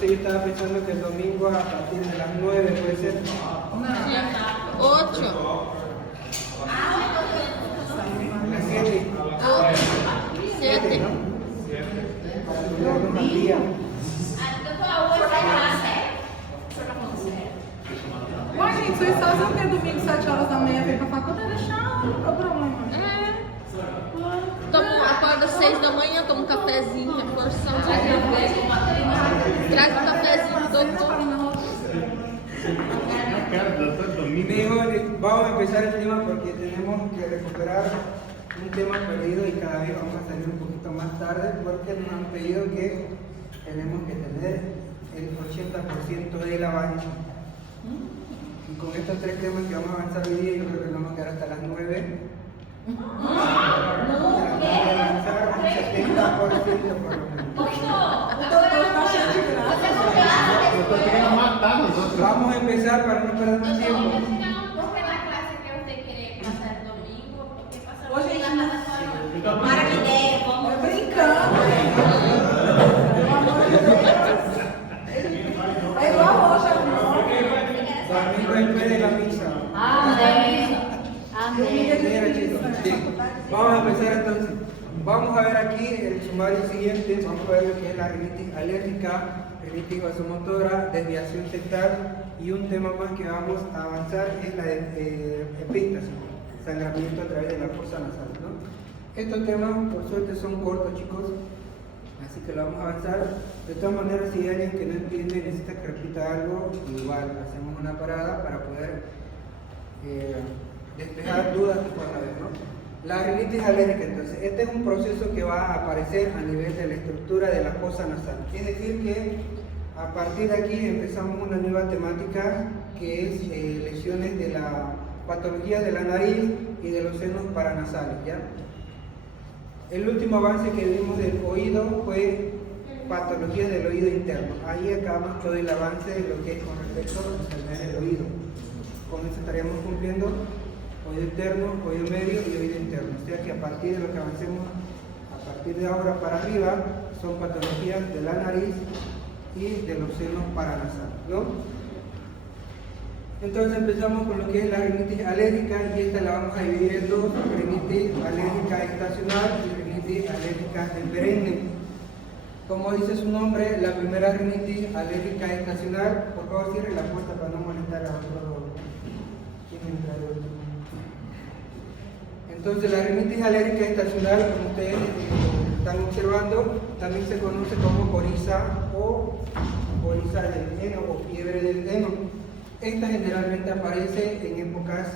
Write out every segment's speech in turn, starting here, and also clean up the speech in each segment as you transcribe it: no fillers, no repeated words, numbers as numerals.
Entonces yo estaba pensando que el domingo a partir de las 9 puede ser. Sí. 8. Las 7. 7. ¿No? Para ponernos al día. Ué, gente, vocês só vão ter domingo 7 horas da manhã vir pra faculdade, deixar o problema. Acorda às 6 da manhã, toma um cafezinho, reforção, traz um cafezinho, doutor. Mejor, vamos a empezar el tema porque tenemos que recuperar un tema perdido y cada vez vamos a salir un poquito más tarde porque nos han pedido que tenemos que tener el 80% del avance. Y con estos 3 temas que vamos a avanzar hoy día, yo creo que nos vamos a quedar hasta las 9. Tratando de avanzar un 70% por lo menos. Vamos a empezar para no perder más tiempo. Ô, gente, para que ideia, vamos brincando. Pelo amor de Deus. É igual hoje, Domingo después de la misa. Amén. Mira, chicos, sí. Vamos a empezar entonces. Vamos a ver aquí el sumario siguiente. Vamos a ver lo que es la rinitis alérgica, rinitis vasomotora, desviación sectal y un tema más que vamos a avanzar es la epístasis, sangramiento a través de la fosa nasal, ¿no? Estos temas por suerte son cortos, chicos, así que lo vamos a avanzar. De todas maneras, si hay alguien que no entiende y necesita que repita algo, igual hacemos una parada para poder despejar dudas que puedan haber, ¿no? La rinitis alérgica, entonces, este es un proceso que va a aparecer a nivel de la estructura de la fosa nasal. Es decir que a partir de aquí empezamos una nueva temática que es lesiones de la patología de la nariz y de los senos paranasales, ¿ya? El último avance que vimos del oído fue patología del oído interno. Ahí acabamos todo el avance de lo que es con respecto a enfermedades del oído. Con eso estaríamos cumpliendo oído interno, oído medio y oído interno. O sea que a partir de lo que avancemos, a partir de ahora para arriba, son patologías de la nariz y de los senos paranasales, ¿no? Entonces empezamos con lo que es la rinitis alérgica y esta la vamos a dividir en dos: rinitis alérgica estacional y rinitis alérgica perenne. Como dice su nombre, la primera rinitis alérgica estacional, por favor cierre la puerta para no molestar a otro. ¿Quién entra de otro? Entonces la rinitis alérgica estacional, como ustedes están observando, también se conoce como coriza o coriza del heno o fiebre del heno. Esta generalmente aparece en épocas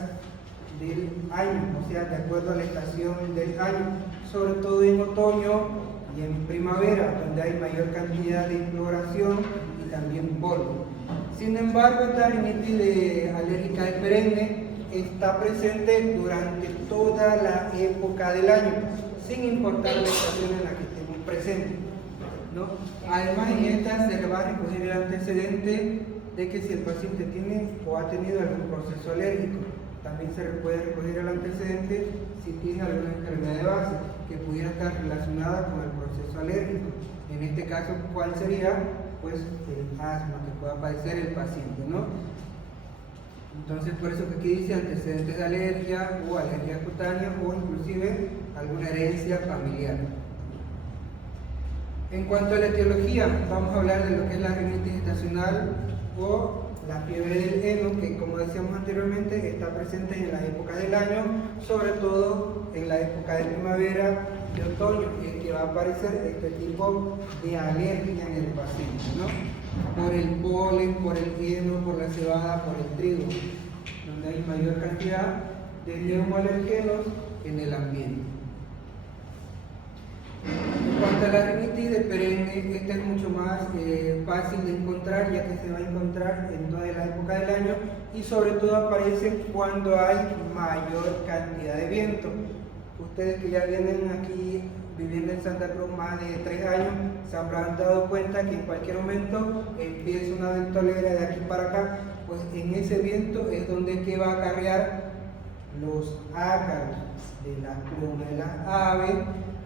del año, o sea, de acuerdo a la estación del año, sobre todo en otoño y en primavera, donde hay mayor cantidad de floración y también polvo. Sin embargo, esta rinitis alérgica perenne está presente durante toda la época del año, sin importar la estación en la que estemos presentes, ¿no? Además, en esta se le va a recoger el antecedente de que si el paciente tiene o ha tenido algún proceso alérgico. También se le puede recoger el antecedente si tiene alguna enfermedad de base que pudiera estar relacionada con el proceso alérgico. En este caso, ¿cuál sería? Pues el asma que pueda padecer el paciente, ¿no? Entonces, por eso que aquí dice antecedentes de alergia o alergia cutánea o inclusive alguna herencia familiar. En cuanto a la etiología, vamos a hablar de lo que es la rinitis estacional o la fiebre del heno, que como decíamos anteriormente está presente en la época del año, sobre todo en la época de primavera y otoño, y es que va a aparecer este tipo de alergia en el paciente, ¿no? Por el polen, por el heno, por la cebada, por el trigo, donde hay mayor cantidad de neumoalergenos en el ambiente. En cuanto a la rinitis de perenne, esta es mucho más fácil de encontrar, ya que se va a encontrar en toda la época del año y sobre todo aparece cuando hay mayor cantidad de viento. Ustedes que ya vienen aquí viviendo en Santa Cruz más de 3 años, se habrán dado cuenta que en cualquier momento empieza una ventolera de aquí para acá, pues en ese viento es donde que va a acarrear los ácaros de las plumas de las aves,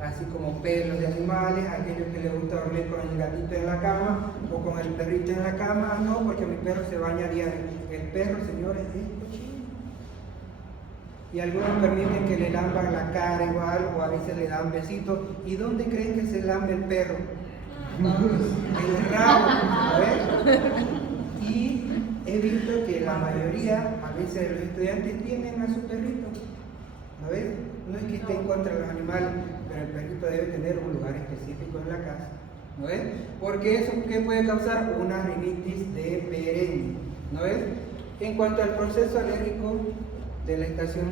así como pelos de animales, aquellos que les gusta dormir con el gatito en la cama o con el perrito en la cama, no, porque mi perro se baña a diario. El perro, señores, es cochino. Y algunos permiten que le lamban la cara igual, o a veces le dan besitos. ¿Y dónde creen que se lambe el perro? El rabo, ¿ves? Y he visto que la mayoría, a veces de los estudiantes, tienen a su perrito, ¿no ves? No es que esté en contra de los animales, pero el perrito debe tener un lugar específico en la casa, ¿no ves? Porque eso, ¿qué puede causar? Una rinitis de perenne, ¿no ves? En cuanto al proceso alérgico de la estación,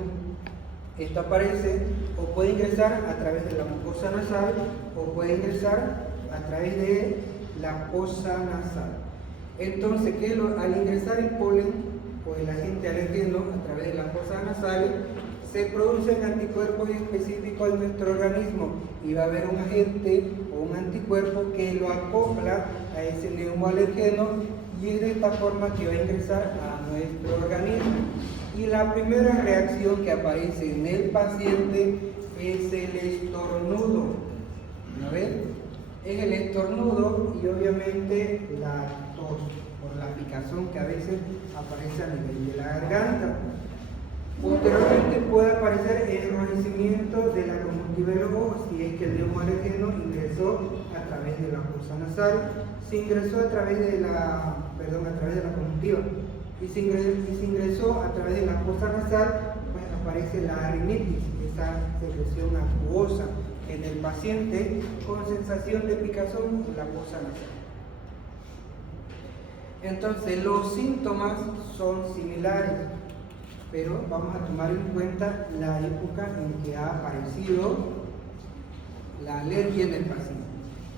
esto aparece o puede ingresar a través de la mucosa nasal o puede ingresar a través de la fosa nasal. Entonces, al ingresar el polen o el agente alérgeno a través de la fosa nasal, se producen anticuerpos específicos en nuestro organismo y va a haber un agente o un anticuerpo que lo acopla a ese neumoalergeno y es de esta forma que va a ingresar a nuestro organismo. Y la primera reacción que aparece en el paciente es el estornudo, ¿no ven? Es el estornudo y obviamente la tos por la picazón que a veces aparece a nivel de la garganta. Posteriormente puede aparecer el enrojecimiento de la conjuntiva de los ojos si es que el neumoalergeno ingresó a través de la fosa nasal, si ingresó a través de la conjuntiva y si ingresó a través de la fosa nasal, pues aparece la rinitis, esa secreción acuosa en el paciente con sensación de picazón en la fosa nasal. Entonces los síntomas son similares, pero vamos a tomar en cuenta la época en que ha aparecido la alergia en el paciente.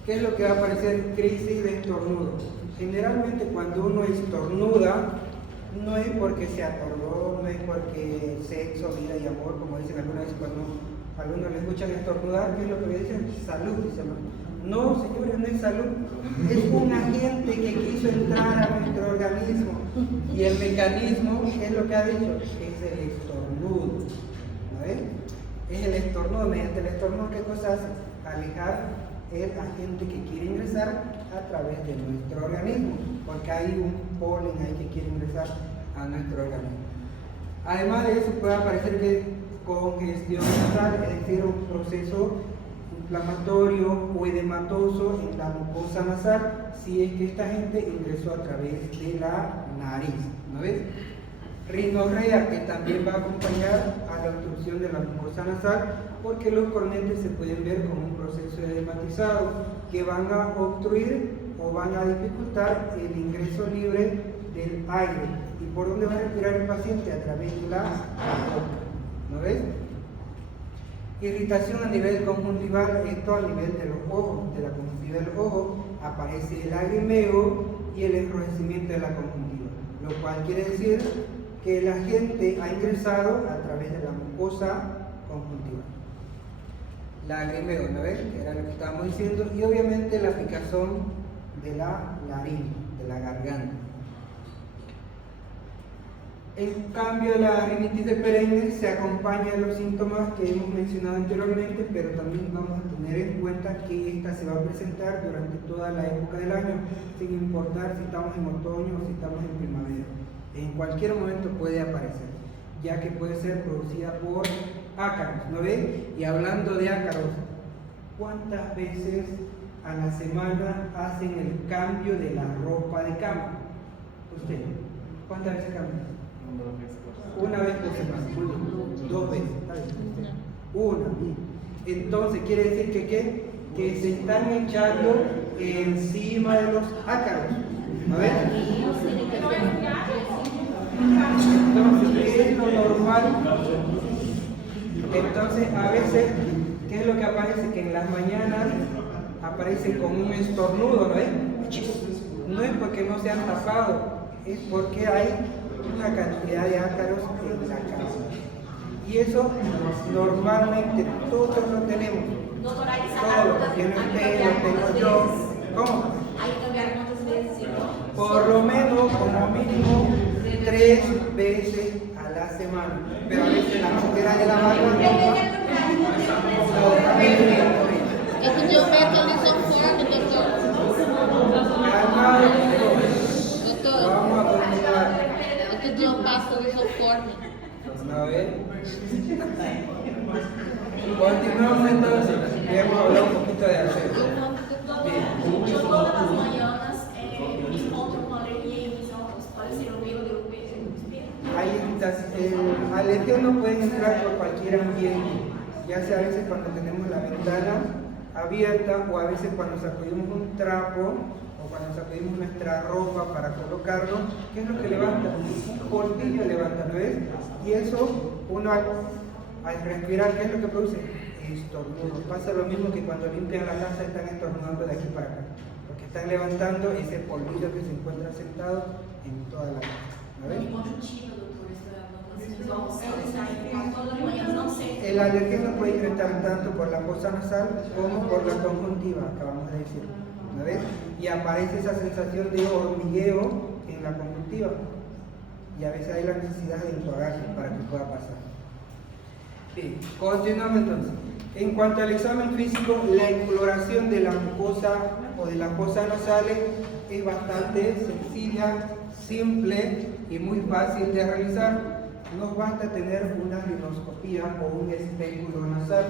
¿Qué es lo que va a aparecer? Crisis de estornudo. Generalmente cuando uno estornuda, no es porque se atoró, no es porque sexo, vida y amor, como dicen algunas veces cuando a algunos le escuchan estornudar, ¿qué es lo que le dicen? Salud, dicen. No, señores, no es salud, es un agente que quiso entrar a nuestro organismo. Y el mecanismo, ¿qué es lo que ha dicho? Es el estornudo. ¿No ves? Es el estornudo, mediante el estornudo, ¿qué cosa hace? Alejar el agente que quiere ingresar a través de nuestro organismo, porque hay un polen ahí que quiere ingresar a nuestro organismo. Además de eso puede aparecer que congestión nasal, es decir, un proceso inflamatorio o edematoso en la mucosa nasal si es que esta gente ingresó a través de la nariz, ¿no ves? Rinorrea, que también va a acompañar a la obstrucción de la mucosa nasal, porque los cornetes se pueden ver como un proceso edematizado que van a obstruir o van a dificultar el ingreso libre del aire. ¿Y por dónde va a respirar el paciente? A través de la boca, ¿no ves? Irritación a nivel conjuntival, esto a nivel de los ojos, de la conjuntiva de los ojos, aparece el lagrimeo y el enrojecimiento de la conjuntiva, lo cual quiere decir que el agente ha ingresado a través de la mucosa conjuntiva. Lagrimeo, ¿no ves? Que era lo que estábamos diciendo, y obviamente la picazón de la laringe, de la garganta. En cambio, la rinitis de perenne se acompaña de los síntomas que hemos mencionado anteriormente, pero también vamos a tener en cuenta que esta se va a presentar durante toda la época del año, sin importar si estamos en otoño o si estamos en primavera. En cualquier momento puede aparecer, ya que puede ser producida por ácaros, ¿no ven? Y hablando de ácaros, ¿cuántas veces a la semana hacen el cambio de la ropa de cama? ¿Usted? ¿Cuántas veces cambian? Una vez por semana, 2 veces, una. Entonces quiere decir que ¿qué? Que se están echando encima de los ácaros. A ver. Entonces, ¿qué es lo normal? Entonces, a veces, ¿qué es lo que aparece? Que en las mañanas aparecen con un estornudo, ¿no es? No es porque no se han tapado, es porque hay una cantidad de ácaros en la casa. Y eso normalmente todos lo tenemos. Doctora, ahí Todos, tiene usted, lo tengo yo. ¿Cómo? Hay que cambiar cuántas veces. Por lo menos, como mínimo, 3 veces a la semana. Pero a veces la mujer de la barba no. É que eu meto ali soforme, doutor. Calmado, chicos. Doutor, Vamos a continuar. é que eu passo ali soforme. ¿No ves? Continuamos entonces. Ya hemos hablado un poquito de aseo. Eu todas as manhãs me encontro com alergia em mis ojos. Parece o meio do peito. Alergenos pueden entrar por cualquier ambiente, ya sea a veces cuando tenemos la ventana abierta o a veces cuando sacudimos un trapo o cuando sacudimos nuestra ropa para colocarlo. ¿Qué es lo que levanta? Un polvillo levanta, ¿no ves? Y eso uno al respirar, ¿qué es lo que produce? Estornudo. Pasa lo mismo que cuando limpian la casa están estornudando de aquí para acá, porque están levantando ese polvillo que se encuentra sentado en toda la casa. ¿No ves? E conjuntiva, doutor, esses ojos saem todas as manhãs, não sei. El alergeno puede ingresar tanto por la fosa nasal como por la conjuntiva, acabamos de decir. ¿No ves? Y aparece esa sensación de hormigueo en la conjuntiva. Y a veces hay la necesidad de enjuagarse para que pueda pasar. Bien, continuamos entonces. En cuanto al examen físico, la exploración de la mucosa o de las fosas nasales es bastante sencilla, simple y muy fácil de realizar. Nos basta tener una rinoscopía o un espéculo nasal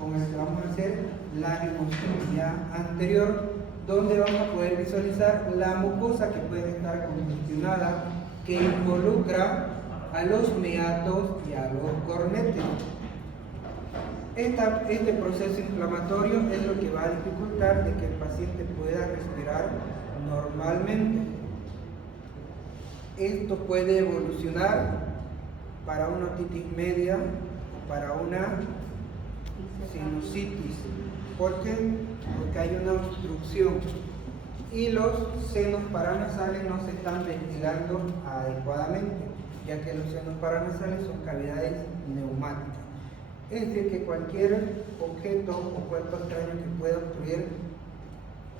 con el que vamos a hacer la rinoscopía anterior, donde vamos a poder visualizar la mucosa que puede estar congestionada, que involucra a los meatos y a los cornetes. Este proceso inflamatorio es lo que va a dificultar de que el paciente pueda respirar normalmente. Esto puede evolucionar para una otitis media o para una sinusitis. ¿Por qué? Porque hay una obstrucción y los senos paranasales no se están ventilando adecuadamente, ya que los senos paranasales son cavidades neumáticas. Es decir, que cualquier objeto o cuerpo extraño que pueda obstruir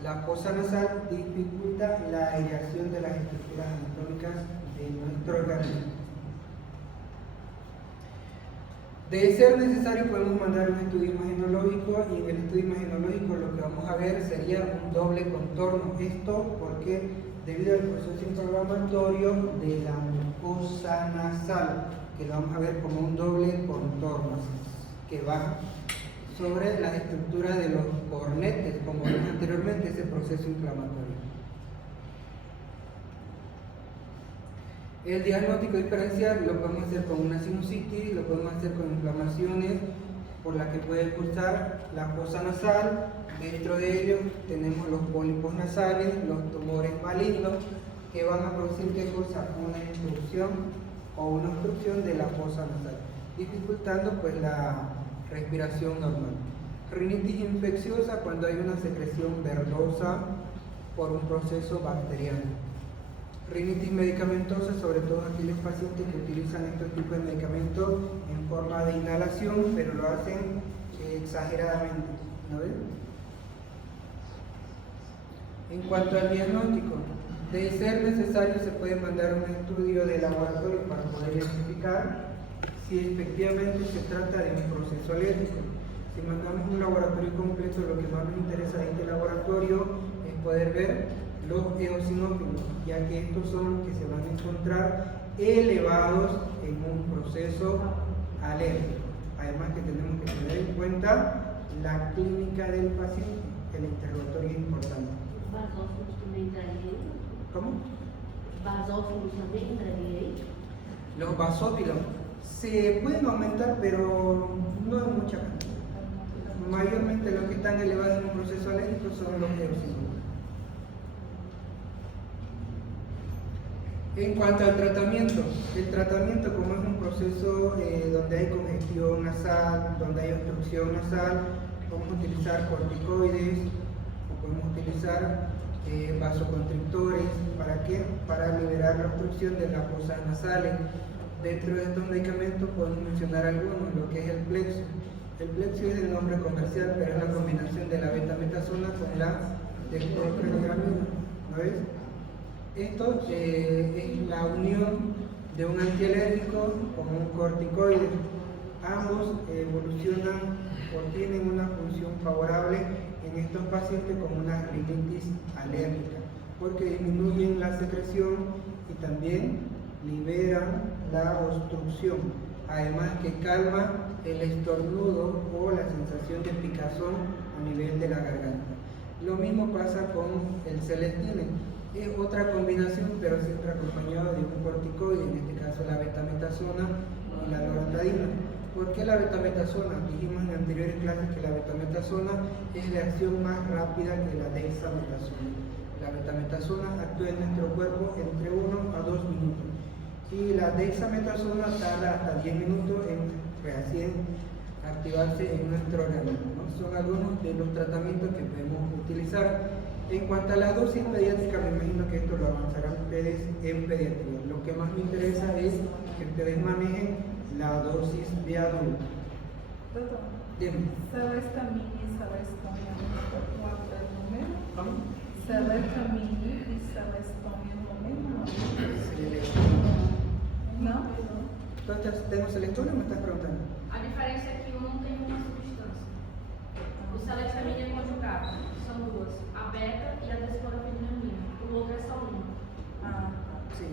la fosa nasal dificulta la aireación de las estructuras anatómicas de nuestro organismo. De ser necesario podemos mandar un estudio imagenológico, y en el estudio imagenológico lo que vamos a ver sería un doble contorno. Esto porque debido al proceso inflamatorio de la mucosa nasal, que lo vamos a ver como un doble contorno que va sobre la estructura de los cornetes, como vimos anteriormente, ese proceso inflamatorio. El diagnóstico diferencial lo podemos hacer con una sinusitis, lo podemos hacer con inflamaciones por las que puede cursar la fosa nasal. Dentro de ellos tenemos los pólipos nasales, los tumores malignos, que van a producir que cursa una intrusión o una obstrucción de la fosa nasal, dificultando pues la respiración normal. Rinitis infecciosa cuando hay una secreción verdosa por un proceso bacteriano. Rinitis medicamentosa, sobre todo aquellos pacientes que utilizan estos tipos de medicamentos en forma de inhalación, pero lo hacen exageradamente, ¿no ven? En cuanto al diagnóstico, de ser necesario se puede mandar un estudio de laboratorio para poder identificar si efectivamente se trata de un proceso alérgico. Si mandamos un laboratorio completo, lo que más nos interesa de este laboratorio es poder ver los eosinófilos, ya que estos son los que se van a encontrar elevados en un proceso alérgico. Además que tenemos que tener en cuenta la clínica del paciente, el interrogatorio es importante. Basófilos também entraria aí? ¿Cómo? Basófilos também entraria aí? Los basófilos se pueden aumentar, pero no en mucha cantidad. Mayormente los que están elevados en un proceso alérgico son los eosinófilos. En cuanto al tratamiento, el tratamiento como es un proceso donde hay congestión nasal, donde hay obstrucción nasal, podemos utilizar corticoides, o podemos utilizar vasoconstrictores. ¿Para qué? Para liberar la obstrucción de las fosas nasales. Dentro de estos medicamentos podemos mencionar algunos, lo que es el Plexio. El Plexio es el nombre comercial, pero es la combinación de la betametasona con la dextroestradiol, ¿no ves? Esto es la unión de un antialérgico con un corticoide. Ambos evolucionan o tienen una función favorable en estos pacientes con una rinitis alérgica, porque disminuyen la secreción y también liberan la obstrucción, además que calma el estornudo o la sensación de picazón a nivel de la garganta. Lo mismo pasa con el Celestine, es otra combinación, pero siempre acompañado de un corticoide, en este caso la betametasona y la loratadina. ¿Por qué la betametasona? Dijimos en anteriores clases que la betametasona es de acción más rápida que la dexametasona. La betametasona actúa en nuestro cuerpo entre 1 a 2 minutos y la dexametasona tarda hasta 10 minutos en recién activarse en nuestro organismo, ¿no? Son algunos de los tratamientos que podemos utilizar. En cuanto a la dosis pediátrica, me imagino que esto lo avanzarán ustedes en pediatría. Lo que más me interesa es que ustedes manejen la dosis de adulto. Doutor, Dime. Celestamine e Celestomia no mesmo número? ¿Cómo? Celestamine e Celestomia no mesmo número? Não? Entonces, ¿tenemos el estudio o me estás preguntando? A diferença é que um não tem uma substância. O celestamina é conjugado, são duas, a beta e a desclorofenilina. O outro é só uma. Ah, Sí.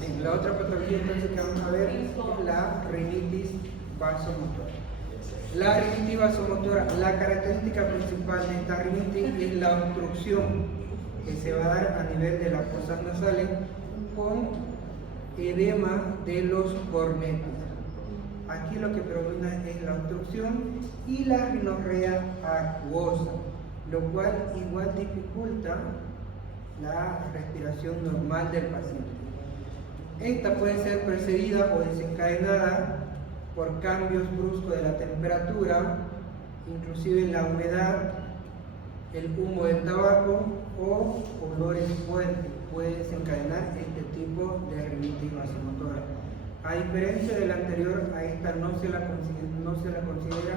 Sí, la otra patología entonces que vamos a ver es la rinitis vasomotora. La rinitis vasomotora, la característica principal de esta rinitis es la obstrucción que se va a dar a nivel de las fosas nasales con edema de los cornetes. Aquí lo que predomina es la obstrucción y la rinorrea acuosa, lo cual igual dificulta la respiración normal del paciente. Esta puede ser precedida o desencadenada por cambios bruscos de la temperatura, inclusive la humedad, el humo del tabaco o olores fuertes puede desencadenar este tipo de rinitis vasomotora. A diferencia del anterior, a esta no se la considera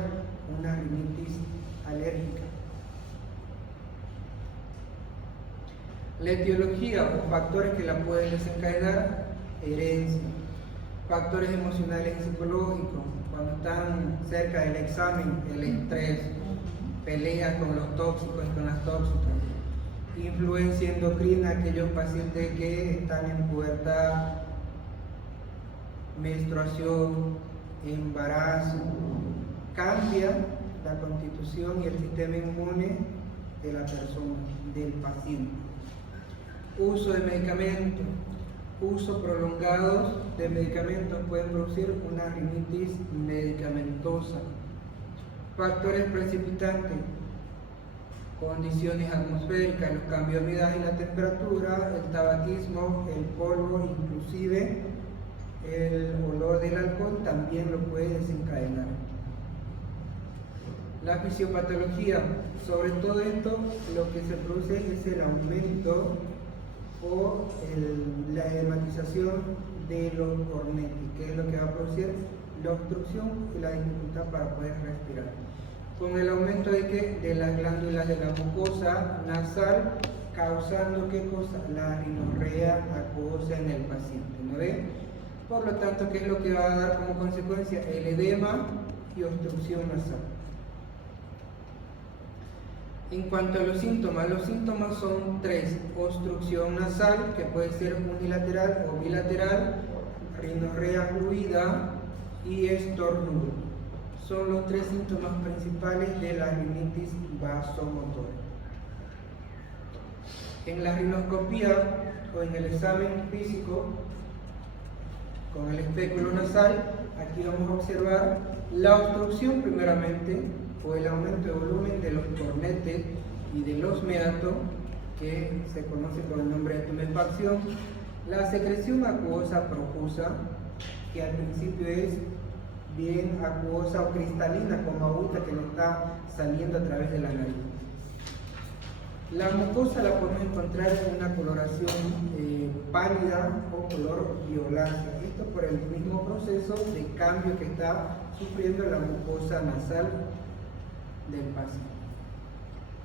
una rinitis alérgica. La etiología o factores que la pueden desencadenar: herencia, factores emocionales y psicológicos, cuando están cerca del examen, el estrés, pelea con los tóxicos y con las tóxicas, influencia endocrina, aquellos pacientes que están en pubertad, menstruación, embarazo, cambia la constitución y el sistema inmune de la persona, del paciente. Uso de medicamentos, uso prolongado de medicamentos pueden producir una rinitis medicamentosa. Factores precipitantes, condiciones atmosféricas, los cambios de humedad y la temperatura, el tabaquismo, el polvo, inclusive el olor del alcohol también lo puede desencadenar. La fisiopatología, sobre todo esto, lo que se produce es el aumento o la edematización de los cornetes, que es lo que va a producir la obstrucción y la dificultad para poder respirar. Con el aumento de las glándulas de la mucosa nasal, causando ¿qué cosa? La rinorrea acuosa en el paciente, ¿no ven? Por lo tanto, ¿qué es lo que va a dar como consecuencia? El edema y obstrucción nasal. En cuanto a los síntomas son tres: obstrucción nasal, que puede ser unilateral o bilateral, rinorrea fluida y estornudo. Son los tres síntomas principales de la rinitis vasomotora. En la rinoscopía o en el examen físico con el espéculo nasal, aquí vamos a observar la obstrucción primeramente, o el aumento de volumen de los cornetes y de los meatos, que se conoce con el nombre de tumefacción, la secreción acuosa profusa, que al principio es bien acuosa o cristalina, como agüita que nos está saliendo a través de la nariz. La mucosa la podemos encontrar en una coloración pálida o color violácea. Esto por el mismo proceso de cambio que está sufriendo la mucosa nasal del paciente.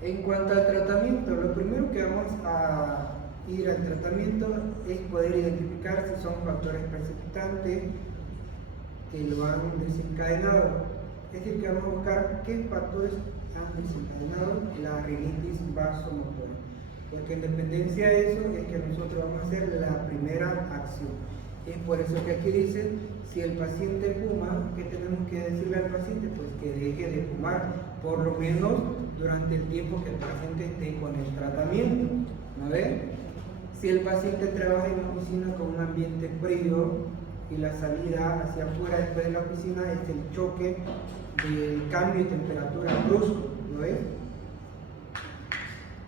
En cuanto al tratamiento, lo primero que vamos a ir al tratamiento es poder identificar si son factores precipitantes que lo han desencadenado. Es decir, que vamos a buscar qué factores han desencadenado la rinitis vasomotora. Porque en dependencia de eso es que nosotros vamos a hacer la primera acción. Es por eso que aquí dice, si el paciente fuma, ¿qué tenemos que decirle al paciente? Pues que deje de fumar, por lo menos durante el tiempo que el paciente esté con el tratamiento. ¿No ves? Si el paciente trabaja en una oficina con un ambiente frío y la salida hacia afuera después de la oficina es el choque del cambio de temperatura brusco, ¿no ves?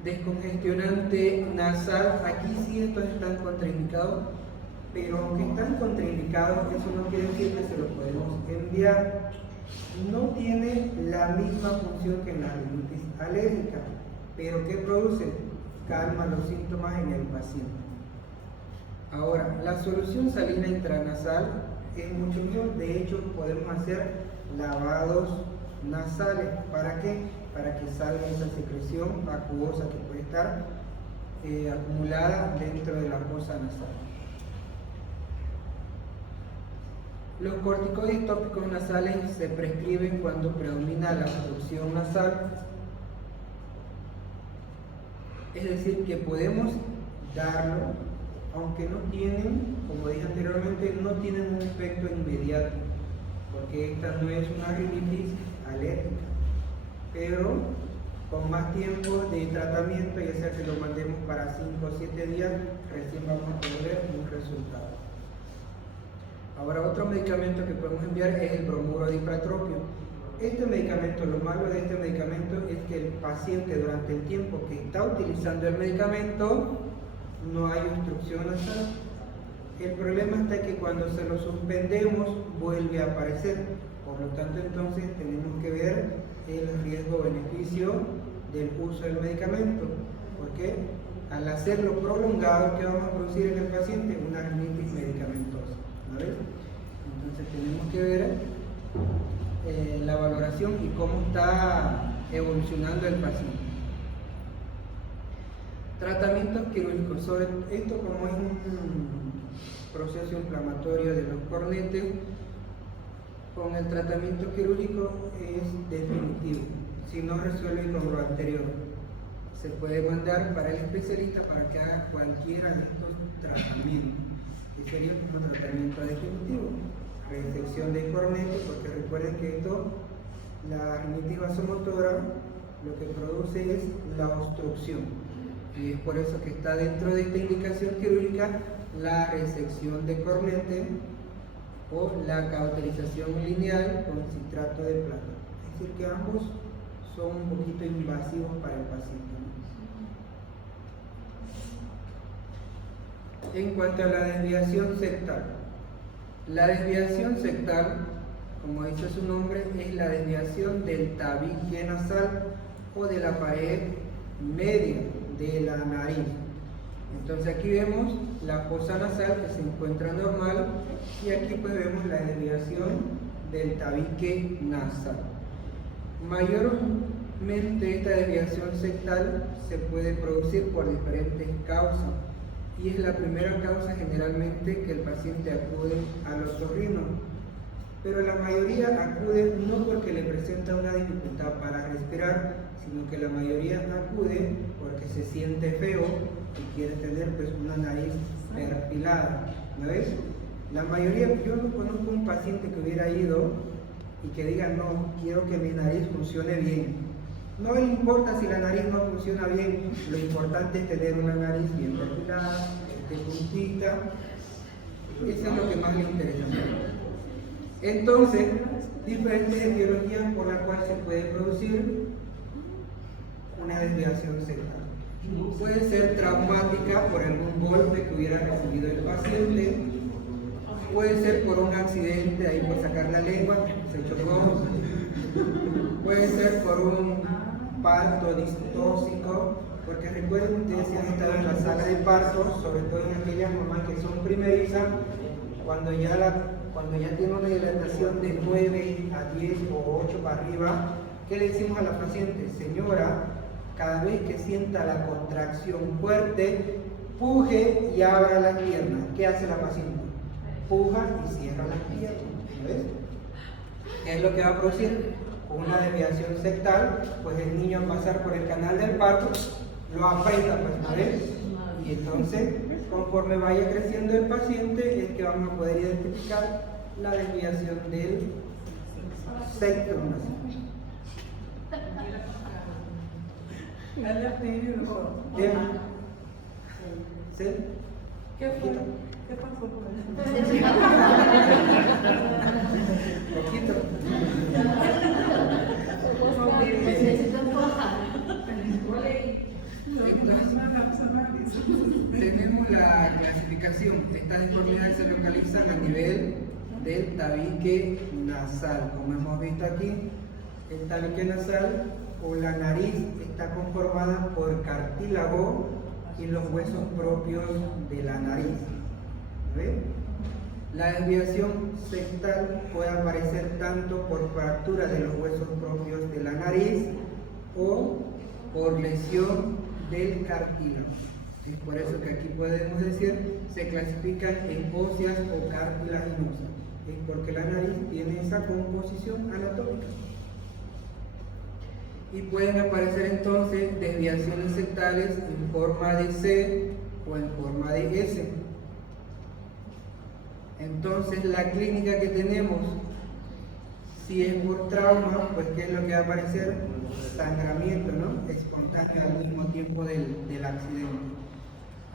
Descongestionante nasal, aquí sí estos están contraindicados, pero aunque están contraindicados, eso no quiere decir que se los podemos enviar. No tiene la misma función que en la rinitis alérgica, pero ¿qué produce? Calma los síntomas en el paciente. Ahora, la solución salina intranasal es mucho mejor. De hecho, podemos hacer lavados nasales. ¿Para qué? Para que salga esa secreción acuosa que puede estar acumulada dentro de la fosa nasal. Los corticoides tópicos nasales se prescriben cuando predomina la obstrucción nasal. Es decir, que podemos darlo, aunque no tienen, como dije anteriormente, no tienen un efecto inmediato, porque esta no es una rinitis alérgica, pero con más tiempo de tratamiento, ya sea que lo mandemos para 5 o 7 días, recién vamos a poder ver un resultado. Ahora, otro medicamento que podemos enviar es el bromuro dipratropio. Este medicamento, lo malo de este medicamento es que el paciente durante el tiempo que está utilizando el medicamento no hay obstrucción nasal. El problema está que cuando se lo suspendemos vuelve a aparecer. Por lo tanto, entonces tenemos que ver el riesgo-beneficio del uso del medicamento. Porque al hacerlo prolongado, ¿qué vamos a producir en el paciente? Una rinitis medicamentosa. ¿No ves? Entonces tenemos que ver la valoración y cómo está evolucionando el paciente. Tratamientos quirúrgicos. Sobre esto, como es un proceso inflamatorio de los cornetes, con el tratamiento quirúrgico es definitivo. Si no resuelve con lo anterior, se puede mandar para el especialista para que haga cualquiera de estos tratamientos, que sería un tratamiento definitivo. Resección de cornete, porque recuerden que esto, la rinitis vasomotora, lo que produce es la obstrucción, y es por eso que está dentro de esta indicación quirúrgica la resección de cornete o la cauterización lineal con citrato de plata. Es decir, que ambos son un poquito invasivos para el paciente, ¿no? En cuanto a la desviación septal, la desviación septal, como dice su nombre, es la desviación del tabique nasal o de la pared media de la nariz. Entonces aquí vemos la fosa nasal que se encuentra normal y aquí pues vemos la desviación del tabique nasal. Mayormente esta desviación septal se puede producir por diferentes causas. Y es la primera causa generalmente que el paciente acude al otorrino, pero la mayoría acude no porque le presenta una dificultad para respirar, sino que la mayoría acude porque se siente feo y quiere tener pues una nariz perfilada, ¿no ves? La mayoría, yo no conozco un paciente que hubiera ido y que diga, no, quiero que mi nariz funcione bien. No le importa si la nariz no funciona bien, lo importante es tener una nariz bien perfilada, juntita. Eso es lo que más le interesa. Entonces, diferentes etiologías por las cuales se puede producir una desviación septal. Puede ser traumática por algún golpe que hubiera recibido el paciente, puede ser por un accidente, ahí por sacar la lengua, se chocó, puede ser por un parto distóxico, porque recuerden ustedes si han estado en la sala de parto, sobre todo en aquellas mamás que son primerizas, cuando ya tiene una dilatación de 9 a 10 o 8 para arriba, ¿qué le decimos a la paciente? Señora, cada vez que sienta la contracción fuerte, puje y abra las piernas. ¿Qué hace la paciente? Puja y cierra las piernas. ¿Ves? ¿Qué es lo que va a producir? Una desviación septal, pues el niño al pasar por el canal del parto lo aprieta, pues, ¿no ves? Y entonces, conforme vaya creciendo el paciente, es que vamos a poder identificar la desviación del septum. Bien. ¿Sí? ¿Qué fue? ¿Qué pasó con eso? Poquito. Necesito empezar. Tenemos la clasificación. Estas deformidades se localizan a nivel del tabique nasal. Como hemos visto aquí, el tabique nasal o la nariz está conformada por cartílago y los huesos propios de la nariz. ¿Ve? La desviación septal puede aparecer tanto por fractura de los huesos propios de la nariz o por lesión del cartílago. Es por eso que aquí podemos decir se clasifican en óseas o cartilaginosas. Es porque la nariz tiene esa composición anatómica. Y pueden aparecer entonces desviaciones septales en forma de C o en forma de S. Entonces la clínica que tenemos, si es por trauma, pues ¿qué es lo que va a aparecer? Sangramiento, ¿no? Espontáneo al mismo tiempo del accidente.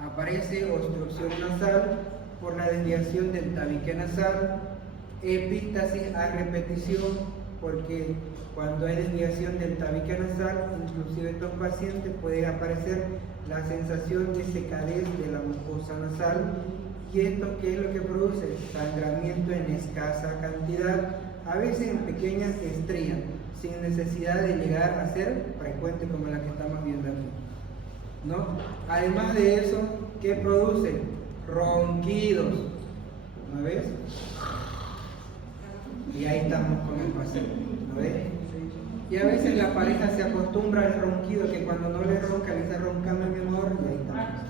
Aparece obstrucción nasal por la desviación del tabique nasal, epístasis a repetición, porque cuando hay desviación del tabique nasal, inclusive estos pacientes pueden aparecer la sensación de secadez de la mucosa nasal. ¿Y esto qué es lo que produce? Sangramiento en escasa cantidad, a veces en pequeñas estrías, sin necesidad de llegar a ser frecuente como la que estamos viendo aquí, ¿no? Además de eso, ¿qué produce? Ronquidos, ¿no ves? Y ahí estamos con el paciente, ¿no ves? Y a veces la pareja se acostumbra al ronquido, que cuando no le ronca, le está roncando mi amor, y ahí estamos.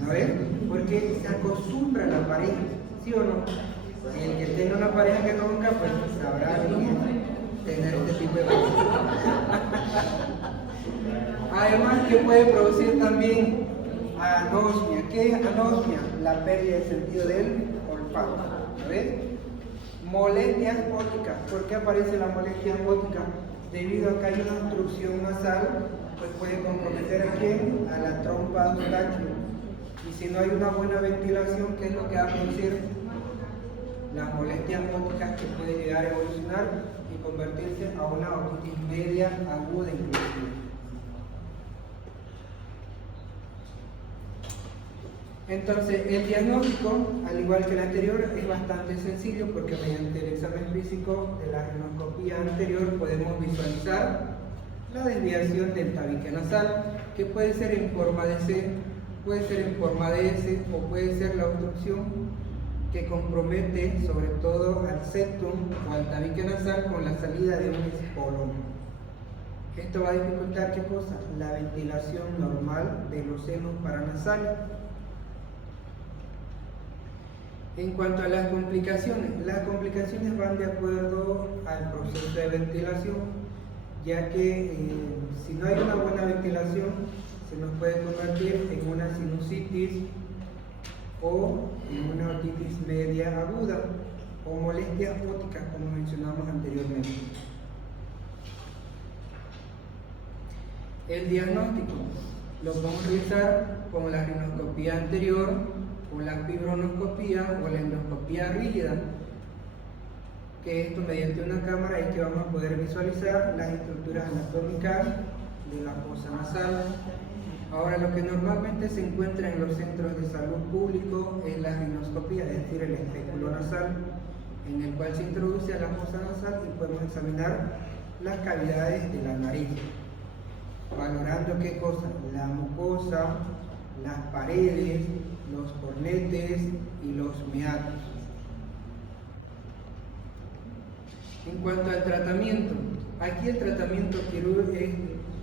¿No ves? Porque se acostumbra a la pareja, ¿sí o no? El que tenga una pareja que ronca, pues sabrá tener este tipo de cosas. Además, que puede producir también anosmia. ¿Qué es anosmia? La pérdida del sentido del olfato. ¿No ves? Molestias óticas. ¿Por qué aparece la molestia ótica? Debido a que hay una obstrucción nasal, pues puede comprometer a quién? A la trompa ductal. Y si no hay una buena ventilación, ¿qué es lo que va a producir? Las molestias óticas, que puede llegar a evolucionar y convertirse a una otitis media aguda inclusive. Entonces, el diagnóstico, al igual que el anterior, es bastante sencillo porque mediante el examen físico de la rinoscopía anterior podemos visualizar la desviación del tabique nasal, que puede ser en forma de C, puede ser en forma de S o puede ser la obstrucción que compromete sobre todo al septum o al tabique nasal con la salida de un espolón. Esto va a dificultar ¿qué cosa? La ventilación normal de los senos paranasales. En cuanto a las complicaciones van de acuerdo al proceso de ventilación, ya que si no hay una buena ventilación, se nos puede convertir en una sinusitis o en una otitis media aguda o molestias óticas, como mencionamos anteriormente. El diagnóstico lo podemos realizar con la rinoscopía anterior, o la fibronoscopía o la endoscopía rígida, que esto mediante una cámara es que vamos a poder visualizar las estructuras anatómicas de la fosa nasal. Ahora, lo que normalmente se encuentra en los centros de salud públicos es la rinoscopía, es decir, el espéculo nasal, en el cual se introduce a la fosa nasal y podemos examinar las cavidades de la nariz, valorando qué cosa, la mucosa, las paredes, los cornetes y los meatos. En cuanto al tratamiento, aquí el tratamiento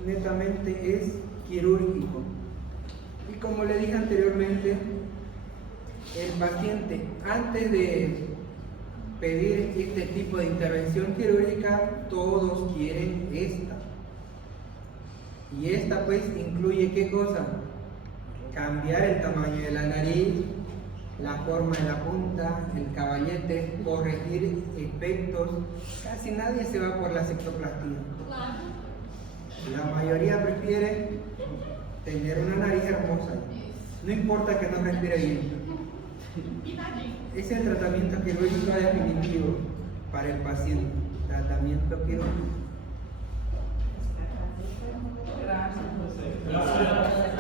netamente es quirúrgico. ¿Y como le dije anteriormente, el paciente, antes de pedir este tipo de intervención quirúrgica, todos quieren esta. Y esta pues incluye ¿qué cosa? Cambiar el tamaño de la nariz, la forma de la punta, el caballete, corregir efectos. Casi nadie se va por la septoplastia. La mayoría prefiere tener una nariz hermosa, no importa que no respire bien. Es el tratamiento quirúrgico definitivo para el paciente. Tratamiento quirúrgico. Gracias.